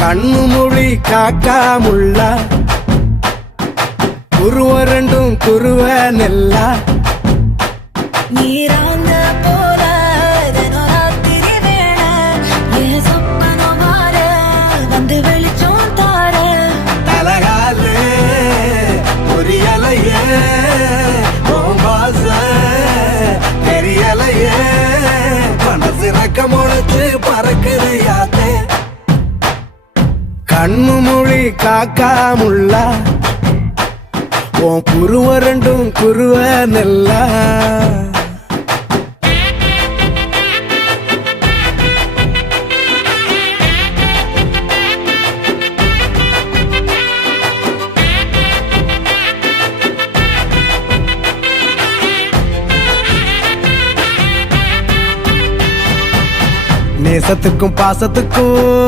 கண்ணு மொழி காக்காமுள்ள குருவ ரெண்டும் குருவ நெல்லா நீராங்க போல ராத்திரி வேள என் சொப்பனம் மாற வந்து வெளிச்சம் தார தலகாலே புரியலையே பாச தெரியலையே மனசு ரக்க முளைச்சு பறக்குது யாத்தே கண்ணு மொழி காக்காமுள்ள உன் குருவ ரெண்டும் குருவ நெல்லா நேசத்துக்கும் பாசத்துக்கும்